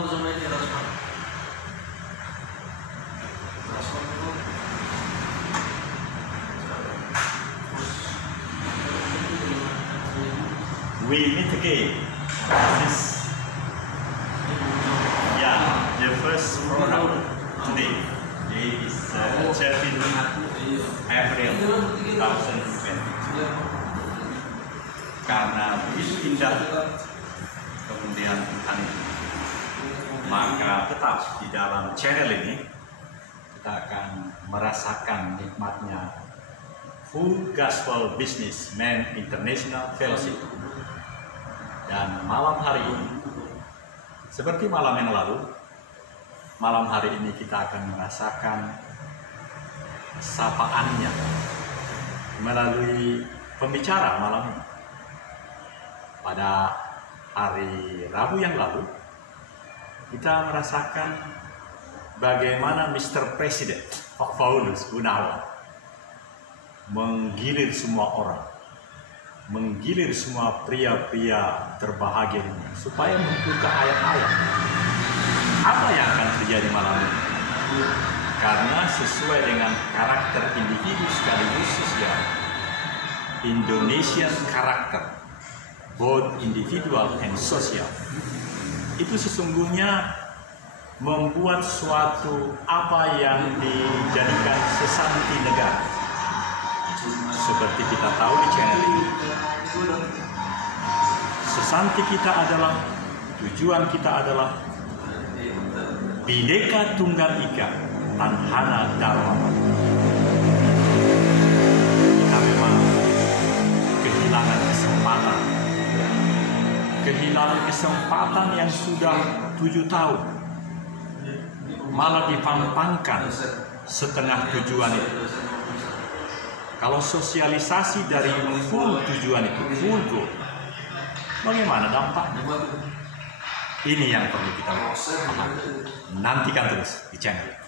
We meet again. This is the first program today. Today is 13 April 2020. Karena begitu indah kemudian Tuhan, maka tetap di dalam channel ini kita akan merasakan nikmatnya Full Gospel Businessmen International Fellowship. Dan malam hari ini, seperti malam yang lalu, malam hari ini kita akan merasakan sapaannya melalui pembicara malam ini. Pada hari Rabu yang lalu, kita merasakan bagaimana Mr. President Pak Paulus Gunawan menggilir semua orang, menggilir semua pria-pria terbahagia ini supaya membuka ayat-ayat apa yang akan terjadi malam ini. Karena sesuai dengan karakter individu sekaligus sosial, Indonesian karakter, both individual and social, itu sesungguhnya membuat suatu apa yang dijadikan sesanti negara. Seperti kita tahu di channel ini, sesanti kita adalah, tujuan kita adalah Bhinneka Tunggal Ika Tanhana Dharma. Kita memang kehilangan kesempatan yang sudah 7 tahun, malah dipampangkan setengah tujuan itu. Kalau sosialisasi dari full tujuan itu, full goal, bagaimana dampaknya? Ini yang perlu kita pahami. Nantikan terus di channel.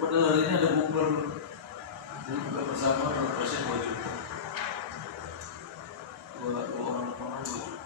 Padahal hari ini ada buka bersama presiden 2 juta. Dua orang 2 juta.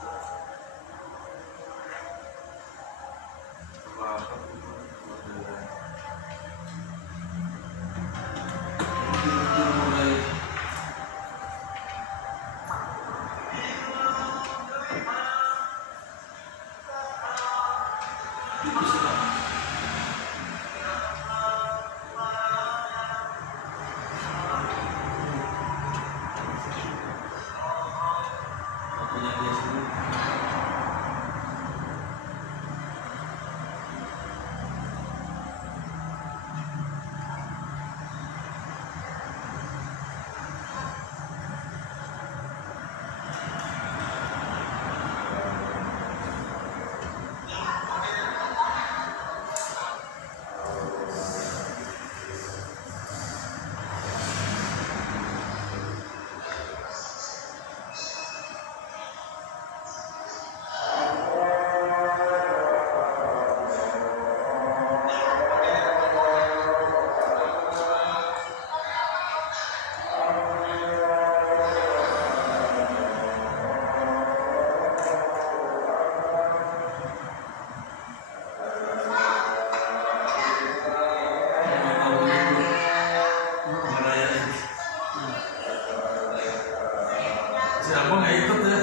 Siapa nggak ikut ya?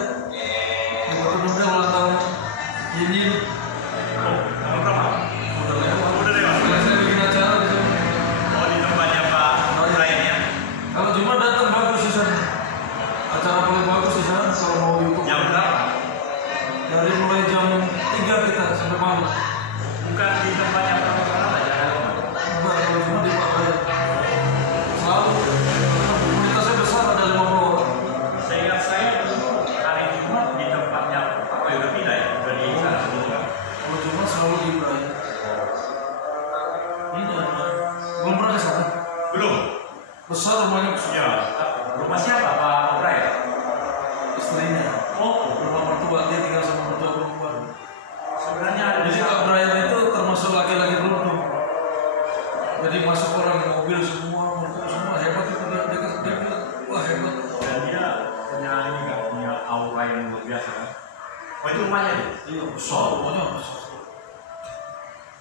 Yang ulang tahun ini harus di sana kalau mau YouTube. Jam berapa? Dari mulai jam 3 kita sampai malam. Bukan di tempat yang terkenal aja. Enggak, kalau cuma di Pak Raya. Selalu. Komunitasnya besar, ada 50 orang. Seingat saya dulu hari Jumat di tempatnya apa ya, udah pindah ya, udah di sana dulu kan. Kalau cuma selalu di Raya. Ini belum pernah ke sana. Belum. Besar rumahnya besar. Ya, rumah siapa Pak Obra ya? Istrinya. Oh, Rumah mertua, dia tinggal sama mertua perempuan. sebenarnya ada di Jadi sana. Kak Brian itu termasuk laki-laki beruntung. Jadi masuk orang mobil semua, mertua semua hebat itu dia bilang, wah hebat. Dan dia punya ini kan, punya aura yang luar biasa kan. Oh itu rumahnya tuh. Iya besar, rumahnya besar.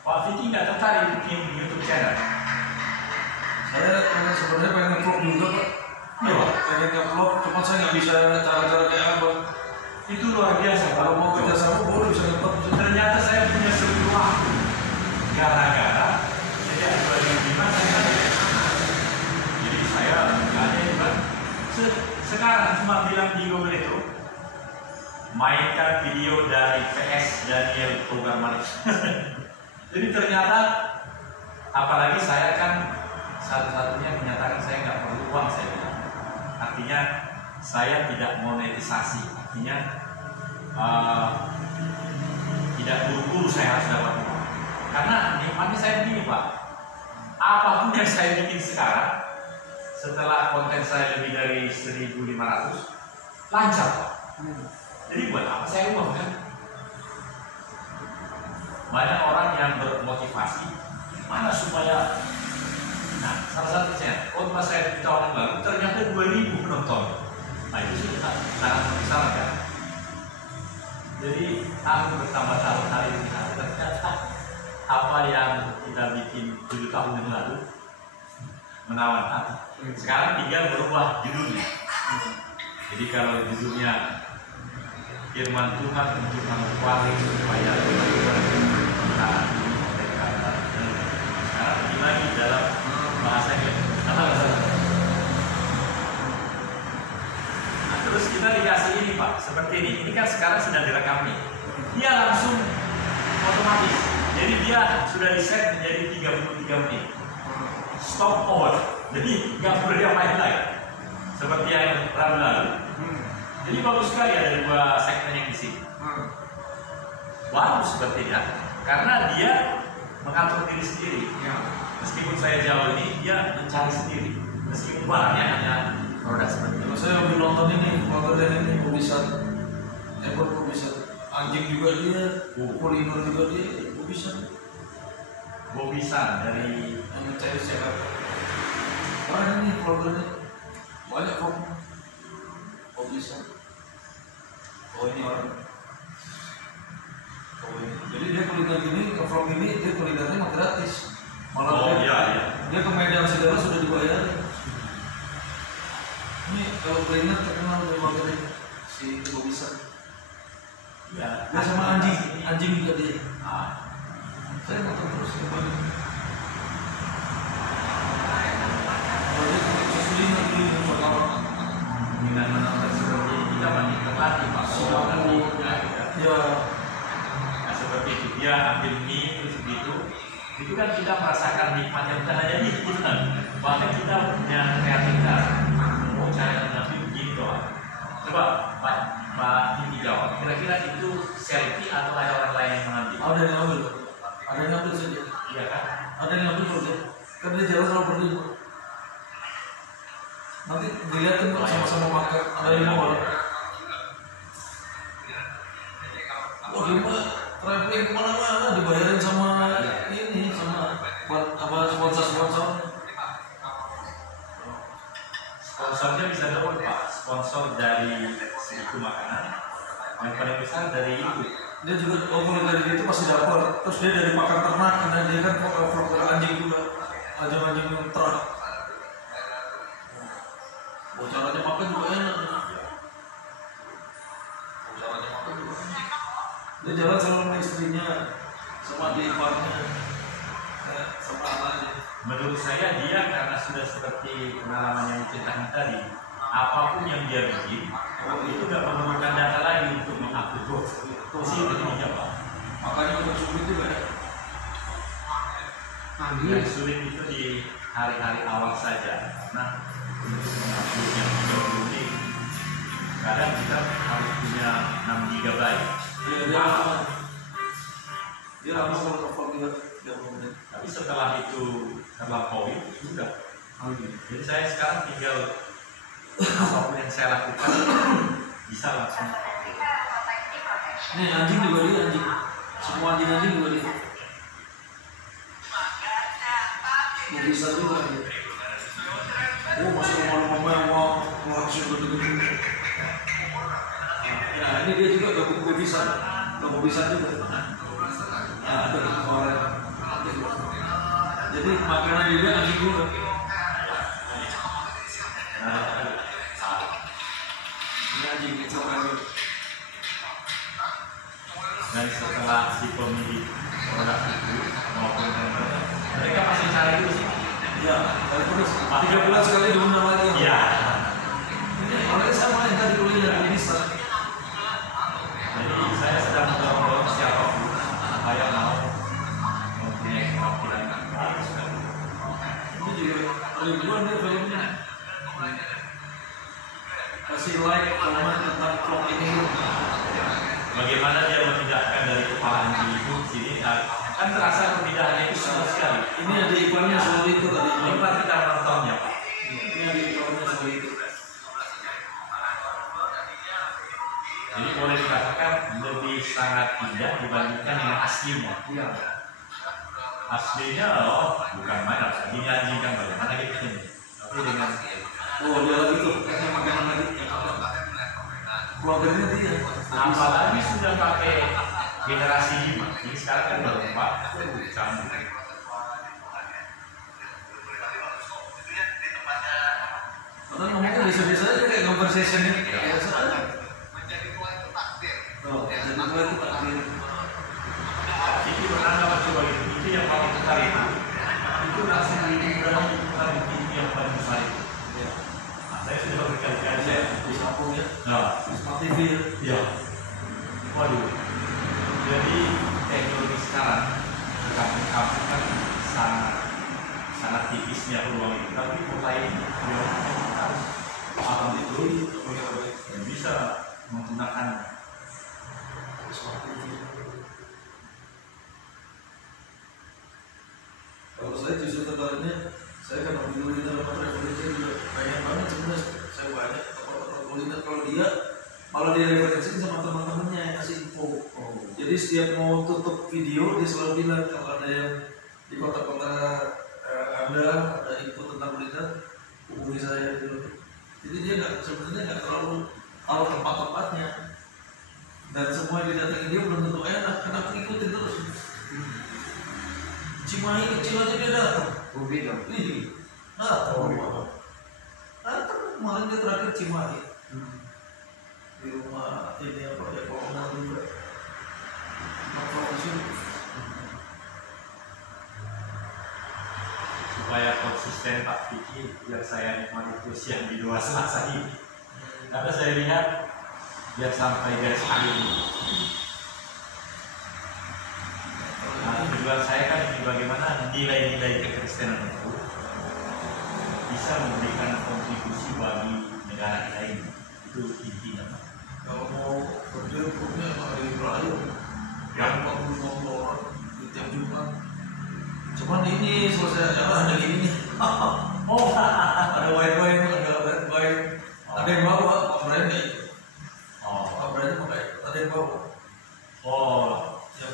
Pak Vicky nggak tertarik bikin YouTube channel? Saya sebenarnya pengen vlog juga Pak. Iya Pak. Pengen nge-vlog, cuma saya nggak bisa cara-cara kayak abang. Itu luar biasa Pak. Kalau mau kerja sama boleh bisa nge-vlog. Ternyata saya punya sebuah gara-gara sejak 2005 saya ada di sana. Jadi saya nggak ada yang kan. Sekarang cuma bilang di Google itu mainkan video dari PS Daniel Togar Manis. Jadi ternyata apalagi saya kan satu-satunya menyatakan saya nggak perlu uang saya bilang. Artinya saya tidak monetisasi. Artinya tidak buru-buru saya harus dapat uang. Karena nikmatnya saya begini Pak, apapun yang saya bikin sekarang, setelah konten saya lebih dari 1.500, lancar Pak. Jadi buat apa saya uang kan? Banyak orang yang bermotivasi, gimana supaya, nah salah satunya, khotbah saya di tahun yang lalu ternyata 2.000 penonton. Nah itu sih sangat mengesankan. Jadi aku bertambah tahun hari ini, ternyata apa yang kita bikin 7 tahun yang lalu menawan hati. Sekarang tinggal berubah judulnya. Jadi kalau judulnya Firman Tuhan untuk mengkuali supaya sekarang lagi dalam bahasanya. Nah, terus kita dikasih ini Pak, seperti ini. Ini kan sekarang sedang direkam nih. Dia langsung otomatis. Jadi dia sudah di-set menjadi 33 menit. Stop all. Jadi nggak perlu dia main lagi. Seperti yang lalu. Jadi bagus sekali ada 2 segmen yang di sini. Bagus sepertinya, karena dia mengatur diri sendiri. Meskipun saya jauh ini, dia mencari sendiri. Meskipun barangnya hanya produk seperti itu. Kalau saya lebih nonton ini, nonton ini Bobisat, ekor Bobisat, anjing juga dia, kuliner juga dia, Bobisat. Bobisan dari Yang mencari sehat. Wah ini vloggernya banyak kok. Bobisat. Oh ini orang. Oh ini. Jadi dia kuliner ini, ke vlog ini dia kulinernya mah gratis. Malah oh dia, iya iya. dia ke Medan segala sudah dibayar. Ini kalau kuliner terkenal dari vloggernya si Bobisat. Ya, Dia sama anjing juga dia. Saya nonton terus ya banyak. Kalau dia susu ini sekarang dengan menonton seperti ini kita menikmati Pak. ya Nah, seperti itu dia ambil mie terus begitu. Itu kan kita merasakan nikmatnya bukan hanya itu kan. Bahkan kita punya kreativitas. Oh cara nanti begini doang. Coba Pak Vicky jawab. Kira-kira itu selfie atau ada orang lain yang mengambil? ada yang ngambil, ada yang ngambil saja, Iya kan? ada yang ngambil saja. Kan dia jalan selalu berdua. Nanti dilihatin Pak sama-sama makan, ada 5 orang. Oh dia mah traveling kemana-mana dibayarin sama ini sama apa sponsor. Sponsornya bisa dapat Pak. Sponsor dari itu makanan. Yang paling besar dari itu. Dia juga kalau dari itu pasti dapat. Terus dia dari pakan ternak karena dia kan vlogger anjing juga, anjing ternak. Oh, caranya makan juga enak. Caranya makan juga enak. Dia jalan selalu sama istrinya, sama adik iparnya, sama anaknya. Menurut saya dia karena sudah seperti pengalaman yang diceritakan tadi, apapun yang dia bikin itu nggak memerlukan data lagi untuk mengupload foto ini Pak. Makanya untuk sulit juga ya. Yang sulit itu di hari-hari awal saja. Nah, untuk mengupload yang 30 ini kadang kita harus punya 6 GB. Dia lama kalau telepon dia 30 menit. Tapi setelah itu terlampaui sudah. Jadi saya sekarang tinggal apapun yang saya lakukan bisa langsung upload. Nih anjing juga dia anjing. Semua anjing juga dia. Nggak bisa juga dia. Oh masuk rumah-rumah yang mau langsung gede-gede. Nah ini dia juga gak bisa juga. Nah ada di koran. Jadi makanan juga anjing juga. Ini anjing itu kan. Dan setelah si pemilik produk itu maupun vendor, mereka masih cari terus. Ya, terus 3 bulan sekali diundang lagi. Iya. Makanya sama yang tadi kuliah bisa. Jadi saya sedang mendorong siapapun supaya mau mempunyai keterampilan bagus sekali. Ini juga ribuan dia filmnya. Kasih like, komen tentang vlog ini. Bagaimana dia memindahkan dari kepala anjing itu ke sini? Kan terasa pemindahannya itu susah sekali. Ini ada iklannya soal itu tadi. Nikmat kita menontonnya, Pak. Ini ada iklannya soal itu. Jadi boleh dikatakan lebih sangat indah dibandingkan dengan aslinya. Iya. Aslinya bukan main, ini anjing kan bagaimana gitu ini. Tapi dengan Dia lagi tuh, kayaknya makanan lagi. Keluarganya dia. apalagi sudah pakai generasi 5, jadi sekarang kan baru 4, canggih. Padahal ngomongnya biasa-biasa aja kayak conversation ini. Biasa aja. Jadi gue itu takdir. Jadi pernah nggak coba itu yang paling besar itu langsung dihiburan itu yang paling besar itu. Nah, saya sudah berkali-kali saya Di kampung ya. nah, Smart TV ya. ya, waduh. Jadi teknologi sekarang di kampung-kampung kan sangat tipisnya peluang itu, tapi mulai harus paham itu dan bisa menggunakannya. Kalau saya justru tertariknya, saya karena dulu di dalam referensi juga banyak banget sebenarnya. Saya banyak tempat-tempat kuliner. Kalau dia malah dia referensi sama teman-temannya yang kasih info. Jadi setiap mau tutup video dia selalu bilang kalau ada yang di kota-kota Anda ada info tentang kuliner, hubungi saya dulu. Jadi dia sebenarnya nggak terlalu tahu tempat-tempatnya. Dan semua yang didatangi dia belum tentu enak, kenapa ikutin terus? Cimahi kecil aja dia datang. Bumi dong. Ini datang. Datang kemarin dia terakhir Cimahi. Di rumah ini apa ya komunal juga. Supaya konsisten Pak Vicky biar saya nikmati terus yang di 2 Selasa ini. Karena saya lihat biar sampai garis akhir ini. Nah, tujuan saya kan ini bagaimana nilai-nilai kekristenan itu bisa memberikan kontribusi bagi negara kita ini. Itu intinya. Kalau mau kerja punya hari raya, yang 40 orang di tiap Jumat. Cuman ini selesai acara ada gini nih. Oh, Ada wine, ada wine, ada yang bawa, Pak Brian nih. Pak Brian pakai, ada yang bawa.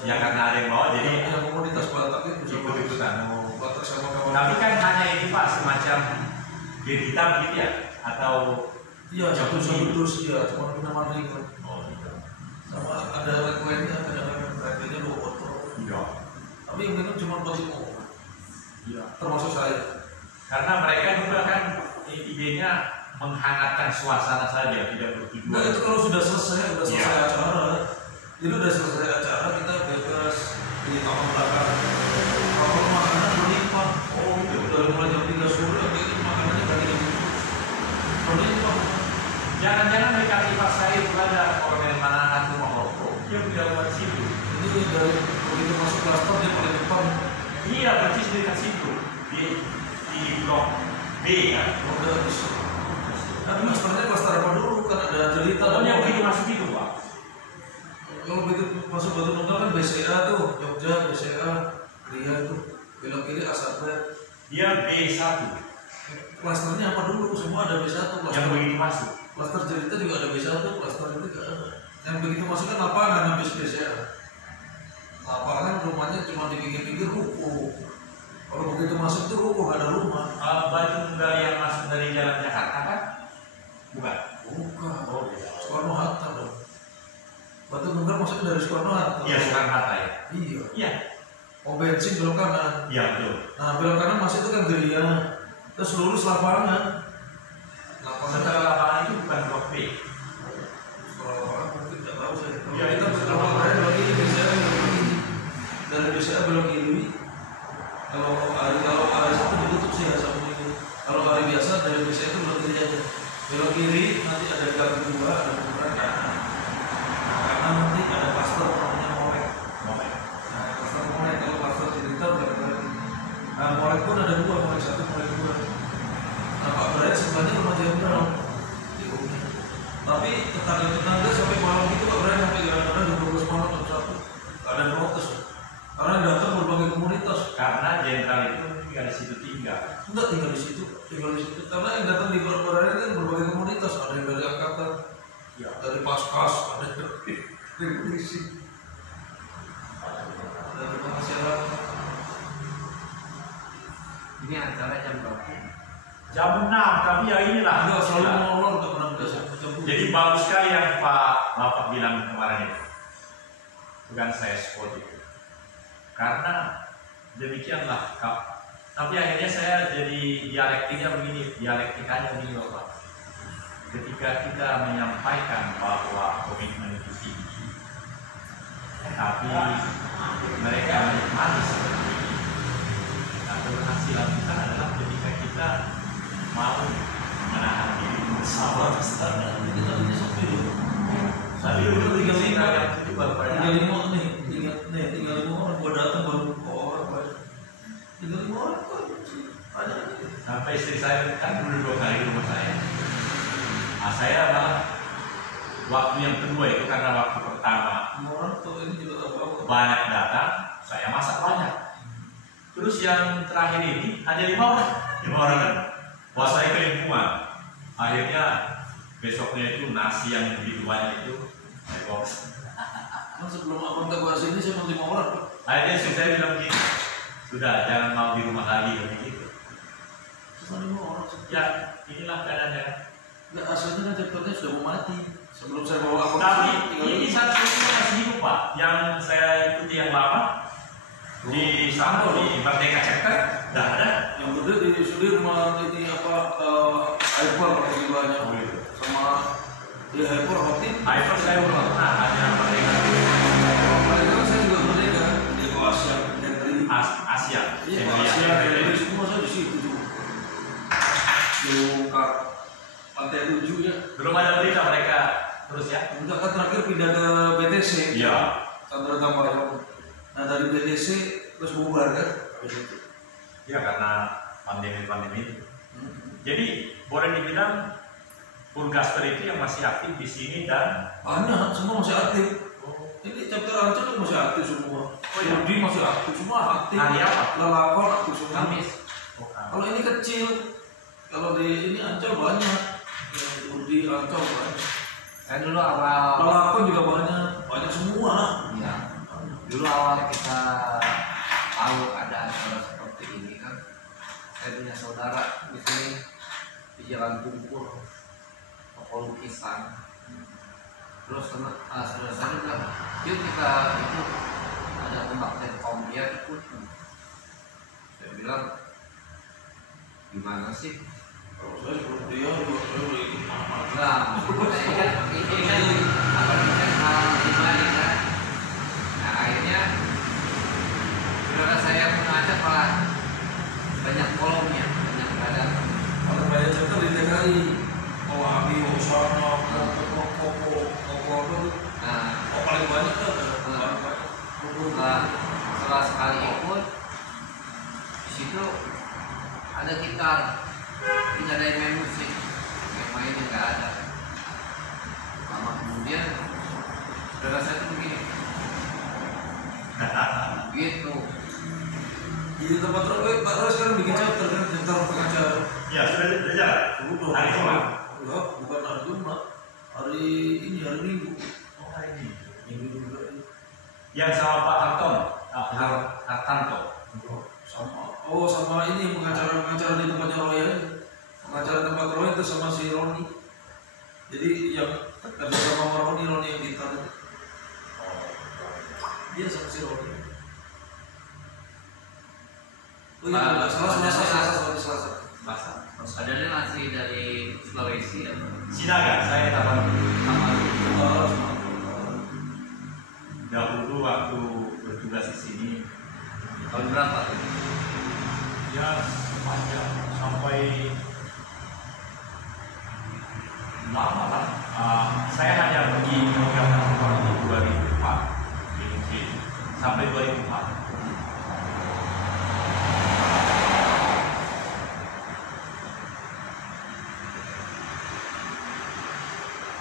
Ya karena ada yang bawa jadi yang komunitas Batak itu ikut-ikutan. Batak sama kawan. Tapi kan hanya ini Pak semacam bir hitam gitu ya? Atau Iya, satu terus ya, cuma minuman ringan. Sama ada wine-nya, kadang-kadang harganya 2 botol. Iya. Tapi yang minum cuma 4 Iya. termasuk saya. Karena mereka juga kan idenya menghangatkan suasana saja, tidak Nah bertujuan. itu kalau sudah selesai Iya. acara, itu udah selesai acara kita bebas di taman belakang. Kalau makanan berlimpah, itu dari mulai jam 3 sore, ini makanannya dari berlimpah. Jangan-jangan di kaki pas saya itu ada orang yang mana atau Maroko, dia tidak lewat situ. Itu dari begitu masuk klaster dia paling depan. Iya, persis dekat situ di blok B kan. Udah habis. Nah, klasternya klaster apa dulu kan ada cerita. Pokoknya begitu masuk itu Pak. Kalau begitu masuk Batu Nunggal kan BCA tuh, Jogja BCA, Ria tuh, belok kiri Asabet. Dia B1. Klasternya apa dulu? Semua ada B1. Yang begitu masuk. Klaster cerita juga ada B1, klaster itu gak ada. Yang begitu masuk kan lapangan habis BCA. Lapangan rumahnya cuma di pinggir-pinggir ruko. Kalau begitu masuk tuh ruko gak ada rumah. Batu Nunggal yang masuk dari jalan Jakarta kan? Bukan. Bukan. Oh, iya. Soekarno Hatta dong. Batu Nunggal masuknya dari Soekarno Hatta. Iya, Soekarno Hatta ya. Iya. Iya. Oh bensin belok kanan. Iya betul. Nah belok kanan masuk itu kan geria. Terus lurus lapangan. Setelah lapangan itu bukan blok B. Kalau orang mungkin tidak tahu saya. Iya, Kita itu belok kanan belok kiri, BCA belok kiri. Dari BCA belok kiri. Kalau hari Sabtu ditutup sih ya Sabtu itu. Kalau hari biasa dari BCA itu belok kiri aja. Belok kiri nanti ada gang kedua, ada kuburan kanan. Kanan nanti ada pastor namanya Morek. Nah, pastor Morek kalau pastor cerita udah keren. Nah, Morek pun ada dua, Morek satu, Morek dua. Nah, Pak Brian sebenarnya rumah jenderal di rumah. Tapi tetangga sampai malam itu Pak Brian sampai kadang-kadang jam 12 malam jam 1 ada protes. Karena yang datang berbagai komunitas. Karena jenderal itu tinggal di situ tinggal. Enggak tinggal di situ. Karena yang datang di Pak Brian kan berbagai komunitas. Ada yang dari angkatan, ya dari Paskas, ada dari polisi, dari penghasilan. Ini acara jam berapa? Jam 6, tapi ya inilah. Enggak selalu ngomong untuk menambah. Jadi bagus sekali yang Bapak bilang kemarin itu. Bukan saya spot itu. Karena demikianlah Kak. Tapi akhirnya saya jadi dialektikanya begini Bapak. Ketika kita menyampaikan bahwa komitmen itu tinggi, tapi mereka menikmati seperti ini. Nah, keberhasilan kita adalah ketika kita mau menahan diri. Sabar, standar. Ini tadinya sepi loh. Tapi dulu 35 yang itu baru pada 35 nih, 35 orang gua datang baru orang banyak. 35 orang kok banyak. sampai istri saya kan dulu 2 kali di rumah saya. Nah, saya malah waktu yang kedua itu karena waktu pertama Orang tuh ini juga tahu banyak datang, saya masak banyak. Terus yang terakhir ini hanya 5 orang, 5 orang kan. Wah saya kelimpungan. Akhirnya besoknya itu nasi yang begitu banyak itu saya box. kan sebelum abang ke bahas ini saya 5 orang. Akhirnya istri saya bilang begini, sudah jangan mau di rumah lagi begitu. Cuma 5 orang. Ya inilah keadaannya. Nggak aslinya kan dokternya sudah mau mati. Sebelum saya bawa abang. Tapi ini satu masih hidup Pak, yang saya ikuti yang lama di sana di Merdeka Center, tidak ada. Yang gede di Sudirman ini apa Hyper lagi banyak sama di Hyper Hotin. iPhone saya belum pernah, hanya Merdeka Mereka saya juga Merdeka di Asia Henry. Asia. Iya, Henry, Asia Henry. Henry semua saya di situ juga. Lengkap lantai 7 ya. Belum ada berita mereka terus ya? Enggak kan terakhir pindah ke BTC. Iya. Chandra Tambayong. Nah dari BTC terus bubar kan? Habis itu. Ya karena pandemi itu. Jadi boleh dibilang Purgaster itu yang masih aktif di sini dan Banyak, semua masih aktif. Ini chapter Ancol itu masih aktif semua. Oh, iya. Yudi masih aktif, semua aktif. Hari apa? Lelakon aktif semua. Kamis. Kalau ini kecil, kalau di ini Ancol banyak. Yudi Ancol banyak. Saya dulu awal, Lelakon juga banyak semua. ya, dulu awal kita tahu ada acara seperti ini kan, saya punya saudara di sini di Jalan Tungkur, toko lukisan. Terus saudara saya bilang, yuk kita itu ada tembak telkom, dia ikut. Saya bilang, gimana sih? Kalau saya sebelum dia juga saya udah ikut amat. Nah, ini kan apa namanya hal pribadi kan. Nah akhirnya saudara saya mengajak malah banyak kolomnya, banyak kadang. Kalau banyak chapter di DKI, oh Abi, Osama, apa tuh? Nah, Oh paling banyak tuh ada Nah. banyak. setelah sekali ikut di situ ada gitar, tidak ada yang main musik, yang mainnya nggak ada. Lama kemudian saudara saya tuh begini, gitu. Di tempat Roy, Pak Roy sekarang bikin chapter kan, chapter pengacara. Ya, sudah jalan. Udah, Hari Jumat. Enggak, bukan hari Jumat. Hari ini, hari Minggu. Oh, hari ini. Minggu juga. Yang sama Pak Hartanto. Sama ini pengacara di tempatnya Roy ya. Pengacara tempat Roy itu sama si Roni. Jadi yang kerja sama Roni yang gitar itu. Dia sama si Roni. Oh iya, Selasa. Padahal masih dari Sulawesi atau Sinaga, saya dapat sama dahulu waktu bertugas di sini. tahun berapa tuh? Ya, sepanjang sampai lama lah. Saya hanya pergi meninggalkan sekolah di 2004 sampai 2004.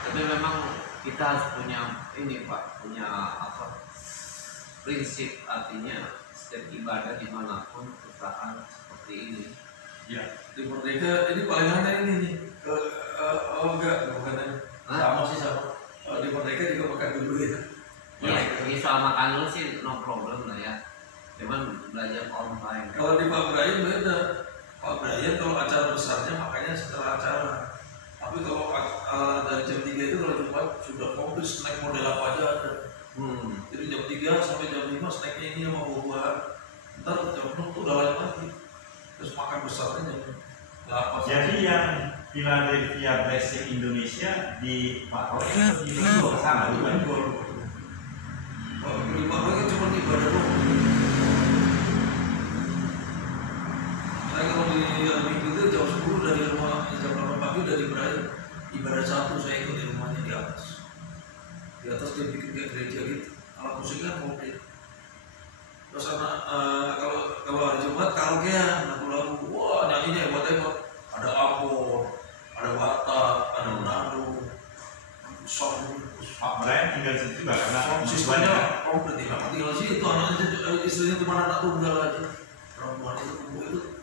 Tapi memang kita harus punya ini Pak, punya apa prinsip, artinya setiap ibadah dimanapun usaha seperti ini. Ya, Di Merdeka ini paling aneh ini nih. Enggak, bukan aneh. Sama sih sama. Di Merdeka juga makan dulu ya. Ini soal makan dulu sih no problem lah ya. Cuman belajar online. Kalau di Pak Brian beda. Pak Brian kalau acara besarnya makanya setelah acara. Tapi kalau dari jam 3 itu kalau Jumat sudah komplit snack model apa aja ada. Jadi jam 3 sampai jam 5 snacknya ini sama buah-buahan. Ntar jam 6 tuh udah lain lagi. Terus makan besarnya jam 8. jadi yang Philadelphia Basic Indonesia di Pak Roy atau di Indo sama juga. Di Pak Roy kan cuma ibadah doang. Saya kalau di minggu itu jam 10 dari rumah, jam 8 pagi dari Brian ibadah satu saya ikut di rumahnya di atas. Di atas dia bikin kayak gereja gitu. Alat musiknya komplit. Terus kalau hari Jumat karaokean, lagu-lagu, wah nyanyinya hebat-hebat. Ada Ambon, ada Batak, ada Manado, song. Pak Brian tinggal di situ juga karena Siswanya komplit ya. Tinggal sih itu anaknya, istrinya cuma anak tunggal aja. Perempuan itu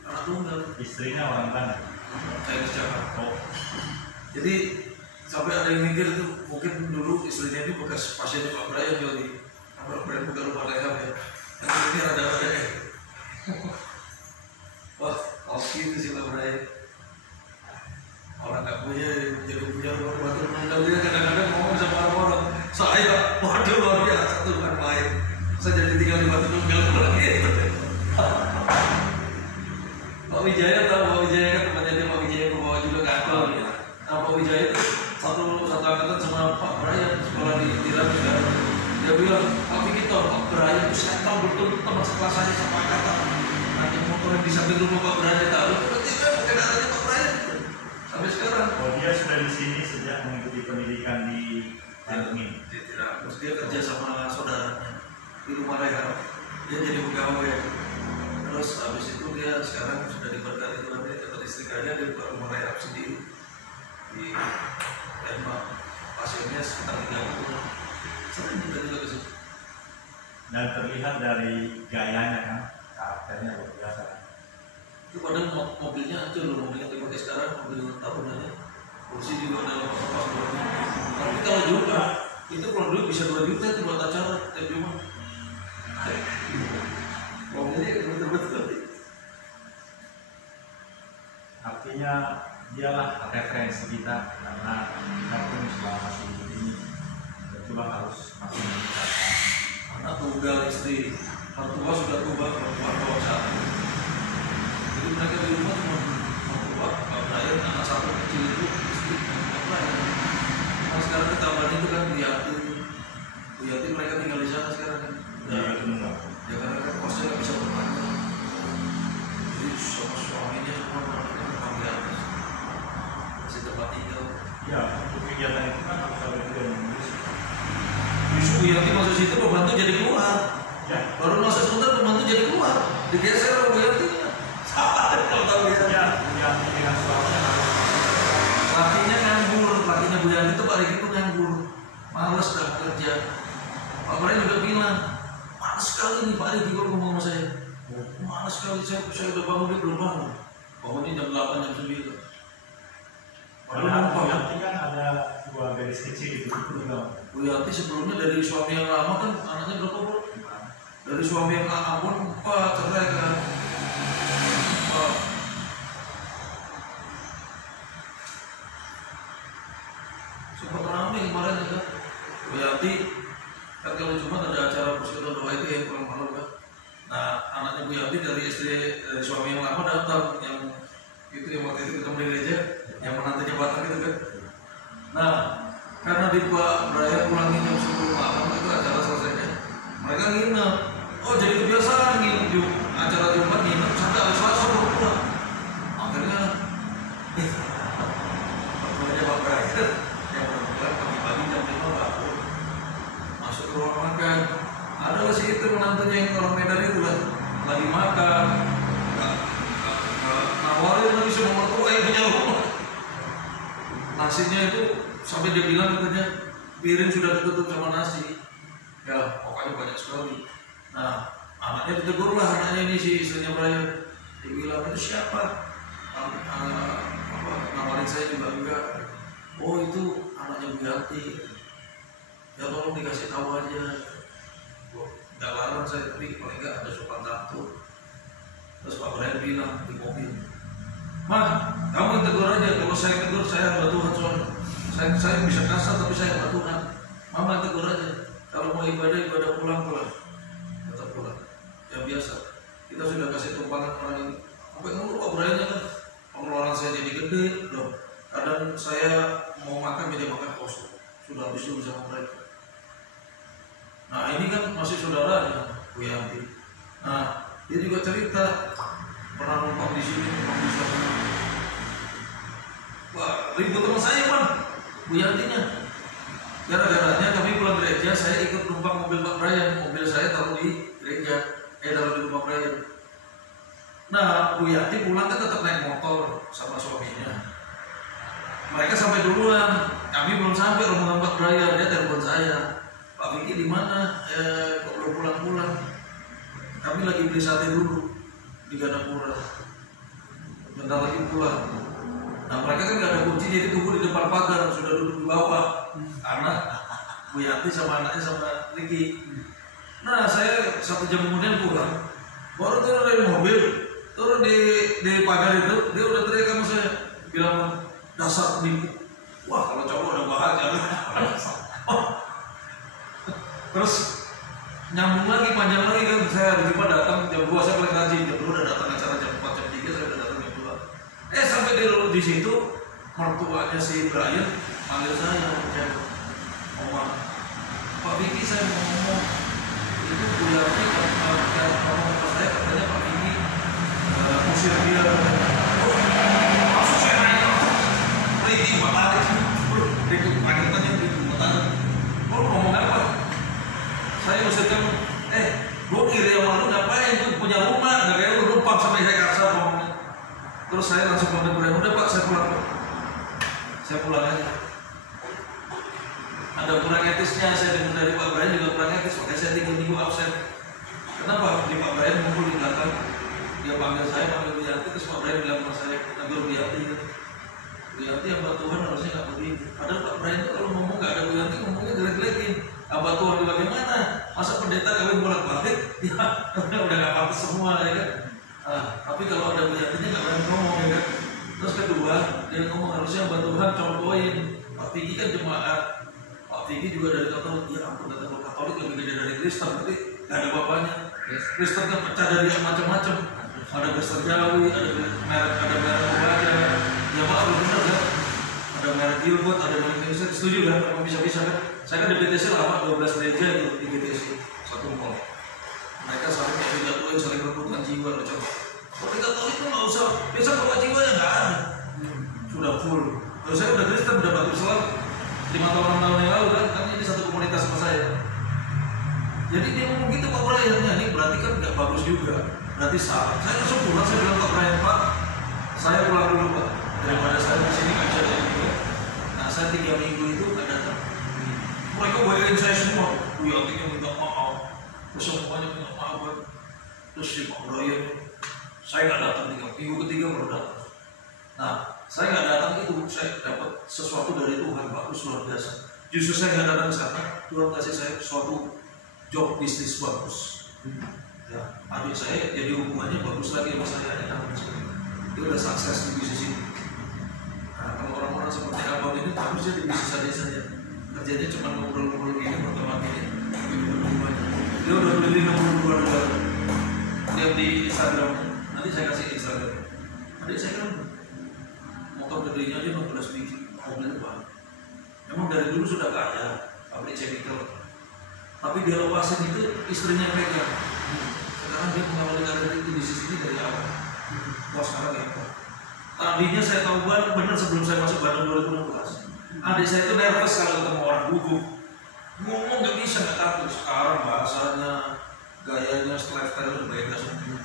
anak tunggal. istrinya orang Belanda. Saya Jakarta. Oh, Jadi sampai ada yang mikir itu mungkin dulu istrinya ini bekas pasiennya Pak Brian jadi Pak Brian bukan rumah rehab ya. Yang ini ada wah, oke itu sih Pak Brian. Orang nggak punya jadi punya rumah tunggal dia kadang-kadang ngomong sama orang-orang. Saya waduh luar biasa tuh kan main. Saya jadi tinggal di batu tunggal gitu. Pak Wijaya tahu Pak Wijaya kan temannya dia Pak Wijaya bawa juga kantor ya. Nah, Pak Wijaya itu satu angkatan sama Pak Brian sekolah di Tiran juga. Dia bilang Pak Victor, Pak Brian itu saya tahu betul teman sekelas saya sama angkatan. Nanti motor yang di samping rumah Pak Brian tahu. Berarti bukan adanya Pak Brian sampai sekarang. oh dia sudah di sini sejak mengikuti pendidikan di Bandung. Di Tiran. Terus dia kerja sama saudaranya di rumah rehab. Dia jadi pegawai. Terus habis itu dia sekarang sudah diberkati Tuhan, dia dapat istri kaya, dia buka rumah rehab sendiri di Lembang. Pasiennya sekitar 30. Sering juga ke situ. Dan terlihat dari gayanya kan, karakternya luar biasa. Itu padahal mobilnya hancur loh, mobilnya dipakai sekarang mobil tahunannya. Kursi juga ada pas buatnya. Tapi kalau juga itu kalau dulu bisa 2 juta itu buat acara tiap Jumat. Mobilnya betul-betul. Artinya dialah referensi kita karena kita pun selama hidup ini betul harus masih meningkatkan. Anak tunggal istri, mertua sudah tua, perempuan bawa satu. Jadi mereka di rumah cuma mertua, Pak Brian, anak satu kecil itu istri, Pak Brian. Nah sekarang ketambahan itu kan Bu Yati mereka tinggal di sana sekarang kan. Iya, betul. Ya karena kan kosnya nggak bisa berpanjang. Jadi sama suaminya semua memang di atas. Masih tempat tinggal. Ya, untuk kegiatan itu kan harus ada yang mengurus. Bu Yanti masuk situ, pembantu jadi keluar. Ya. Baru masuk sebentar, pembantu jadi keluar. Digeser sama Bu Yanti. Salah kalau tahu ya. Ya, dengan suaminya. Lakinya nganggur, lakinya Bu Yanti itu Pak Riki itu nganggur. Males dah kerja. Pak Brian juga bilang, males sekali nih Pak Riki kalau ngomong sama saya. Males sekali, saya udah bangun, dia belum bangun. Bangunnya jam 8, jam 9. Padahal Bu Yanti kan ada 2 gadis kecil itu juga. Bu Yanti sebelumnya dari suami yang lama kan anaknya berapa bro? Dari suami yang lama pun cerai kan. Sempat ramai kemarin ya kan. Bu Yanti kan kalau Jumat ada acara persekutuan doa itu yang pulang malam kan. Nah anaknya Bu Yanti dari suami yang lama datang, yang itu yang waktu itu ketemu di gereja, yang menantunya Batak itu kan. Nah karena di Pak Brian pulangin jam 10 malam itu acara selesainya, mereka nginep. Oh jadi kebiasaan nginep acara Jumat nginep sampai hari Selasa baru pulang. Akhirnya Pak Brian yang berpulang pagi-pagi jam 5 bangun masuk ke ruang makan. Ada lah si itu menantunya yang orang Medan itu lah lagi makan. Nawarin lagi sama mertua yang punya rumah. Nasinya itu sampai dia bilang katanya piring sudah ditutup sama nasi. Ya pokoknya banyak sekali. Nah anaknya ditegur lah, anaknya ini si istrinya Brian. Dia bilang itu siapa? Nawarin saya juga enggak. Oh itu anaknya Bu Yanti. Ya tolong dikasih tahu aja. Gak larang saya, tapi paling enggak ada sopan santun. Terus Pak Brian bilang di mobil, "Mah, kamu yang tegur aja. Kalau saya tegur saya hamba Tuhan soalnya. Saya bisa kasar tapi saya hamba Tuhan. Mama yang tegur aja. Kalau mau ibadah pulang. Tetap pulang. Ya biasa. Kita sudah kasih tumpangan orang ini. Sampai ngomong Pak Brian kan pengeluaran saya jadi gede loh. Kadang saya mau makan meja makan kosong. Sudah habis dulu sama mereka. Nah ini kan masih saudaranya Bu Yanti. Nah dia juga cerita pernah numpang di sini, numpang di sana. Wah ribut sama saya Bang, Bu Yantinya. Gara-garanya kami pulang gereja, saya ikut numpang mobil Pak Brian. Mobil saya taruh di gereja, taruh di rumah Brian. Nah Bu Yanti pulang kan tetap naik motor sama suaminya. Mereka sampai duluan, kami belum sampai rombongan Pak Brian. Dia telepon saya, "Pak Vicky di mana? Kok belum pulang-pulang? Kami lagi beli sate dulu di Gandapura. Bentar lagi pulang." Nah mereka kan gak ada kunci, jadi tunggu di depan pagar, sudah duduk di bawah. Karena Bu Yanti sama anaknya sama Ricky. Nah saya 1 jam kemudian pulang, baru turun dari mobil, turun di pagar itu, dia udah teriak sama saya, bilang, "Dasar penipu." Wah kalau cowok udah bahagia. Terus nyambung lagi, panjang lagi kan, saya hari Jumat datang jam 2, saya paling rajin, jam 2 udah datang acara jam 4, jam 3 saya udah datang jam 2. Sampai di situ mertuanya si Brian panggil saya, "Oma, Pak Vicky saya mau ngomong, itu Bu Yanti kalau ngomong ke saya katanya Pak Vicky usir dia." Oh, langsung saya nanya, "Ricky Matahari, Ricky panggilnya Ricky Matahari, lo ngomong apa? Saya usir kamu, gue kira sama lu ngapain, gue punya rumah, gak kayak lu numpang sampai saya kasar ngomongnya." Terus saya langsung bilang, "Udah Pak, saya pulang Pak. Saya pulang aja." Ada kurang etisnya, saya dengar dari Pak Brian juga kurang etis, makanya saya 3 minggu absen. Kenapa? Di Pak Brian ngumpul di belakang, dia panggil saya, panggil Bu Yanti, terus Pak Brian bilang sama saya, "Nagur Bu Yanti kan. Bu Yanti hamba Tuhan harusnya gak begini." Padahal Pak Brian itu kalau ngomong gak ada Bu Yanti, ngomongnya jelek-jelekin. Hamba Tuhan di bagaimana? Masa pendeta kawin bolak-balik? Ya udah gak pantas semua ya kan. Tapi kalau ada Bu Yantinya gak berani ngomong ya kan. Terus kedua, dia ngomong harusnya hamba Tuhan contohin. Pak Vicky kan jemaat. Pak Vicky juga dari Katolik. Ya ampun, kata Katolik lebih gede dari Kristen, tapi gak ada bapaknya. Kristen kan pecah dari yang macam-macam. Ada Kristen Jawi, ada merek Ubaja. Ya maaf bener kan. Ada merek Gilbert, ada merek Kristen. Setuju kan? Memang bisa-bisa kan? Saya kan di BTC lama 12 gereja itu di BTC, satu mall. Mereka saling jatuhin, saling rebutan jiwa, macam. Kalau Katolik itu nggak usah, biasa bawa jiwanya nggak ada, sudah full. Kalau saya udah Kristen, udah batu Islam 5 tahun 6 tahun yang lalu kan ini satu komunitas sama saya. Jadi dia ngomong gitu Pak Brian, ini berarti kan nggak bagus juga, berarti salah. Saya langsung pulang, saya bilang Pak Brian, Pak, saya pulang dulu Pak, daripada saya di sini nggak bisa jadi juga. Nah saya 3 minggu itu nggak datang. Mereka bayarin saya semua, Yantinya minta maaf, terus semuanya minta maaf, terus si Pak Brian, saya nggak datang 3 minggu ketiga baru datang. Nah saya nggak datang itu, saya dapat sesuatu dari Tuhan bagus luar biasa. Justru saya nggak datang ke sana, Tuhan kasih saya suatu job bisnis bagus. Ya, adik saya jadi hubungannya bagus lagi sama saya ada dalam sini. Dia udah sukses di bisnis ini. Nah, kalau orang-orang seperti abang ini harusnya di bisnis saja. Kerjanya cuma ngobrol-ngobrol gini, berteman gini. Dia udah beli 62 dolar. Dia di Instagram. Nanti saya kasih Instagram. Adik saya kan motor gedenya aja 15 biji, mobilnya banyak. Memang dari dulu sudah kaya, pabrik chemical. Tapi dia lepasin itu istrinya pegang. Sekarang dia mengawali karir itu di sini dari awal. Wah sekarang ya. Tadinya saya tahu benar sebelum saya masuk Bandung 2016. Adik saya itu nervous kalau ketemu orang gugup. Ngomong nggak bisa, nggak takut. Sekarang bahasanya, gayanya, lifestyle udah beda semua.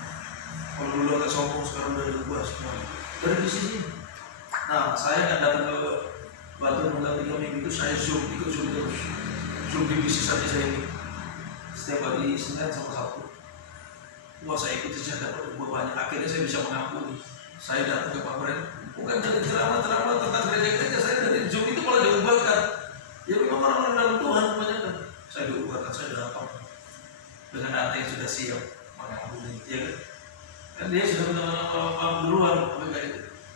Kalau dulu agak sombong, sekarang udah berubah semua. Dari di sini. Nah saya nggak datang ke Bandung mengganti 3 minggu itu saya ikut zoom terus. Zoom di bisnis aja saya ini setiap hari Senin sama Sabtu. Wah saya ikut saja dapat ilmu banyak. Akhirnya saya bisa mengampuni. Saya datang ke Pak Brian, bukan dari ceramah tentang gereja-gereja, saya dari Zoom itu malah diubahkan. Ya memang orang-orang dalam Tuhan kebanyakan. Saya diubahkan, saya datang dengan hati yang sudah siap mengampuni. Ya kan? Kan dia sudah mengampuni duluan, tapi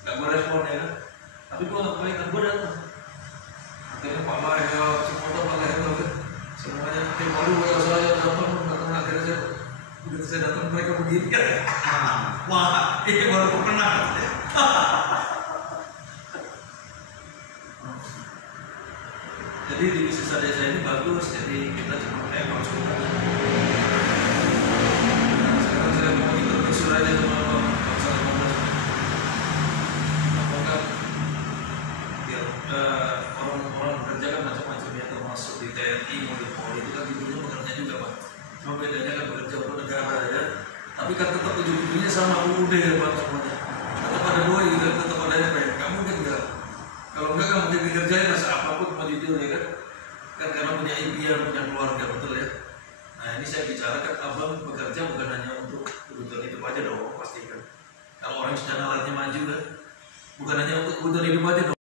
nggak merespon ya kan. Tapi gua nggak kebaikan, gua datang. Akhirnya Pak Leo, semua Pak Leo kan, semuanya baru saya datang akhirnya saya datang mereka begini kan, wah ini baru perkenalan. Jadi di bisnis adik saya ini bagus, jadi kita cuma kayak konsumen. Sekarang saya mau interview aja sama apakah biar orang bekerja kan macam-macam ya, termasuk di TNI, di Polri itu kan ibunya bekerja juga Pak. Cuma bedanya kan bekerja untuk negara ya, tapi kan tetap ujung-ujungnya sama UUD ya Pak semuanya. Tetap ada doi gitu, tetap ada yang baik. Kamu kan enggak, kalau enggak kamu mungkin dikerjain rasa apapun mau jujur ya kan, karena punya impian, punya keluarga betul ya. Nah ini saya bicara kan abang bekerja bukan hanya untuk kebutuhan hidup aja dong, pastikan. Kalau orang sudah nalarnya maju kan, bukan hanya untuk kebutuhan hidup aja dong.